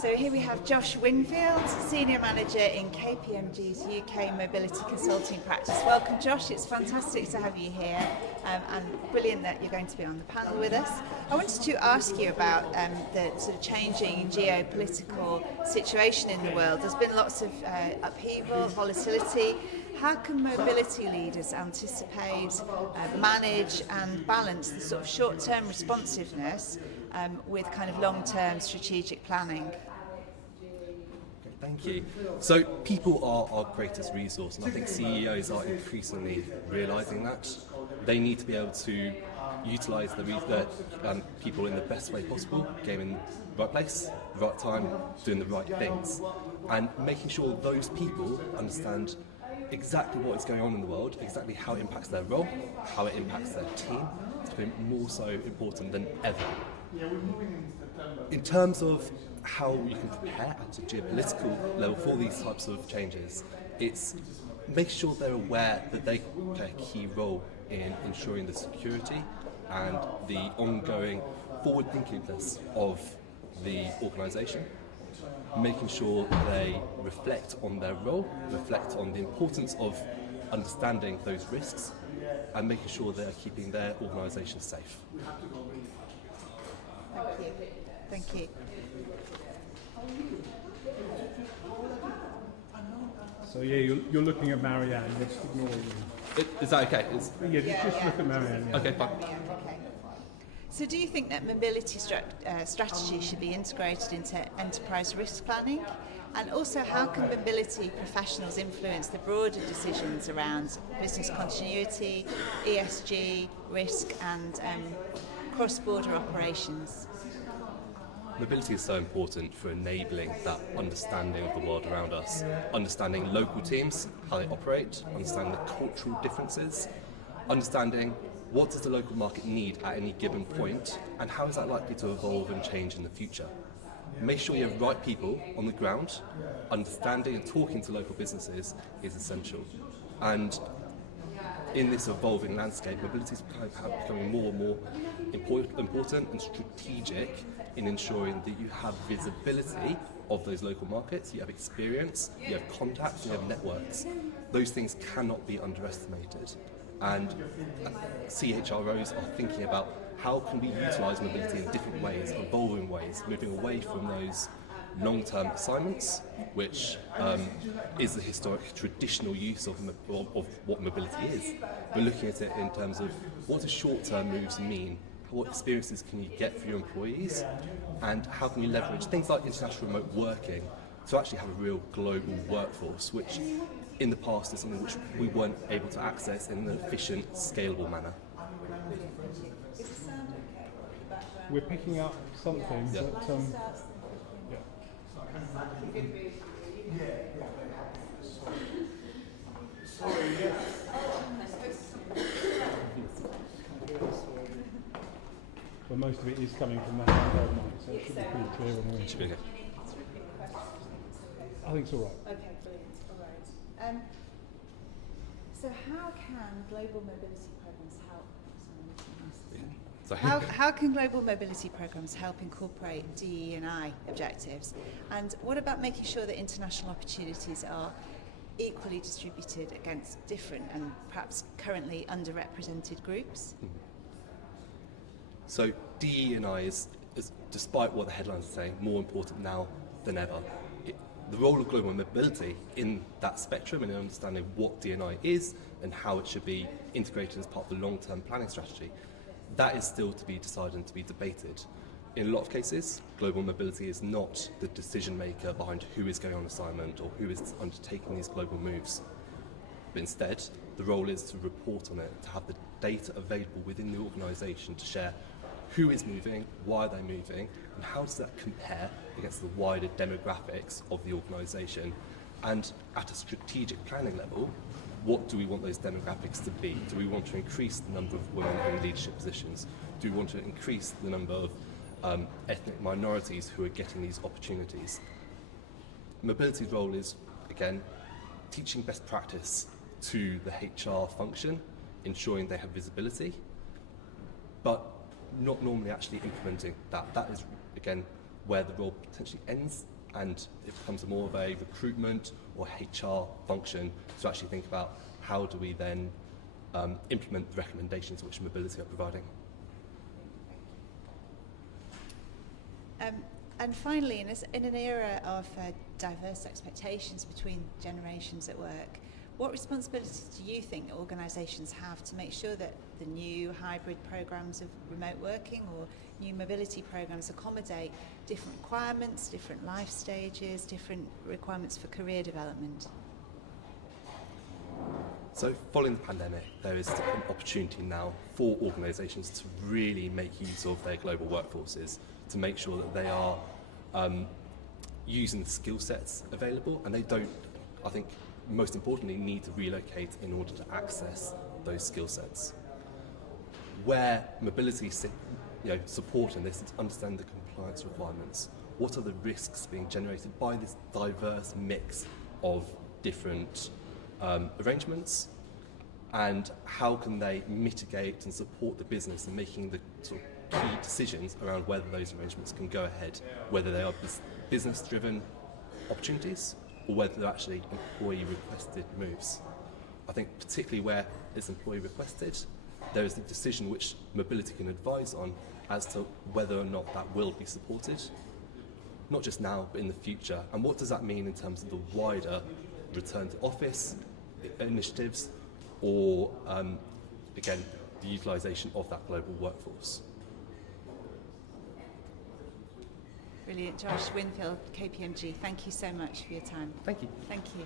So here we have Josh Winfield, Senior Manager in KPMG's UK Mobility Consulting Practice. Welcome, Josh. It's fantastic to have you here and brilliant that you're going to be on the panel with us. I wanted to ask you about the sort of changing geopolitical situation in the world. There's been lots of upheaval, volatility. How can mobility leaders anticipate, manage and balance the sort of short-term responsiveness with kind of long-term strategic planning? Thank you. So people are our greatest resource, and I think CEOs are increasingly realising that. They need to be able to utilise the people in the best way possible, getting in the right place, the right time, doing the right things, and making sure those people understand exactly what is going on in the world, exactly how it impacts their role, how it impacts their team. It's been more so important than ever. In terms of how you can prepare at a geopolitical level for these types of changes, it's making sure they're aware that they play a key role in ensuring the security and the ongoing forward-thinkingness of the organisation, making sure they reflect on their role, reflect on the importance of understanding those risks, and making sure they're keeping their organisation safe. Thank you. So yeah, you're looking at Marianne. Let's ignore you. Is that okay? Just look at Marianne. Yeah. Okay, fine. Okay. So do you think that mobility strategy should be integrated into enterprise risk planning? And also, how can mobility professionals influence the broader decisions around business continuity, ESG, risk and cross-border operations? Mobility is so important for enabling that understanding of the world around us, understanding local teams, how they operate, understanding the cultural differences, understanding what does the local market need at any given point, and how is that likely to evolve and change in the future. Make sure you have the right people on the ground. Understanding and talking to local businesses is essential. And in this evolving landscape, mobility is becoming more and more important and strategic in ensuring that you have visibility of those local markets, you have experience, you have contacts, you have networks. Those things cannot be underestimated. And CHROs are thinking about how can we utilise mobility in different ways, evolving ways, moving away from those long-term assignments, which is the historic traditional use of what mobility is. We're looking at it in terms of what do short-term moves mean, what experiences can you get for your employees, and how can you leverage things like international remote working to actually have a real global workforce, which in the past is something which we weren't able to access in an efficient, scalable manner. We're picking up something, Yeah. but well, most of it is coming from that handheld mic, so it should be pretty clear anyway. Should be okay. I think it's all right. Okay, brilliant. All right. So how can global mobility programs help? So, How can global mobility programs help incorporate DE&I objectives? And what about making sure that international opportunities are equally distributed against different and perhaps currently underrepresented groups? So DE&I is, despite what the headlines are saying, more important now than ever. The role of global mobility in that spectrum and in understanding what D&I is and how it should be integrated as part of the long-term planning strategy, that is still to be decided and to be debated. In a lot of cases, global mobility is not the decision maker behind who is going on assignment or who is undertaking these global moves. But instead, the role is to report on it, to have the data available within the organisation to share who is moving, why they're moving, and how does that compare against the wider demographics of the organisation. And at a strategic planning level, what do we want those demographics to be? Do we want to increase the number of women in leadership positions? Do we want to increase the number of ethnic minorities who are getting these opportunities? Mobility's role is, again, teaching best practice to the HR function, ensuring they have visibility, but not normally actually implementing that. That is, again, where the role potentially ends and it becomes more of a recruitment or HR function to actually think about how do we then implement the recommendations which mobility are providing. And finally, in an era of diverse expectations between generations at work, what responsibilities do you think organisations have to make sure that the new hybrid programmes of remote working or new mobility programmes accommodate different requirements, different life stages, different requirements for career development? So following the pandemic, there is an opportunity now for organisations to really make use of their global workforces, to make sure that they are using the skill sets available, and they don't, I think, most importantly, need to relocate in order to access those skill sets. Where mobility support in this is to understand the compliance requirements. What are the risks being generated by this diverse mix of different arrangements, and how can they mitigate and support the business in making the sort of key decisions around whether those arrangements can go ahead, whether they are business-driven opportunities or whether they're actually employee-requested moves. I think particularly where it's employee-requested, there is a decision which mobility can advise on as to whether or not that will be supported, not just now but in the future, and what does that mean in terms of the wider return to office initiatives or, again, the utilisation of that global workforce. Brilliant. Josh, Winfield, KPMG, thank you so much for your time. Thank you. Thank you.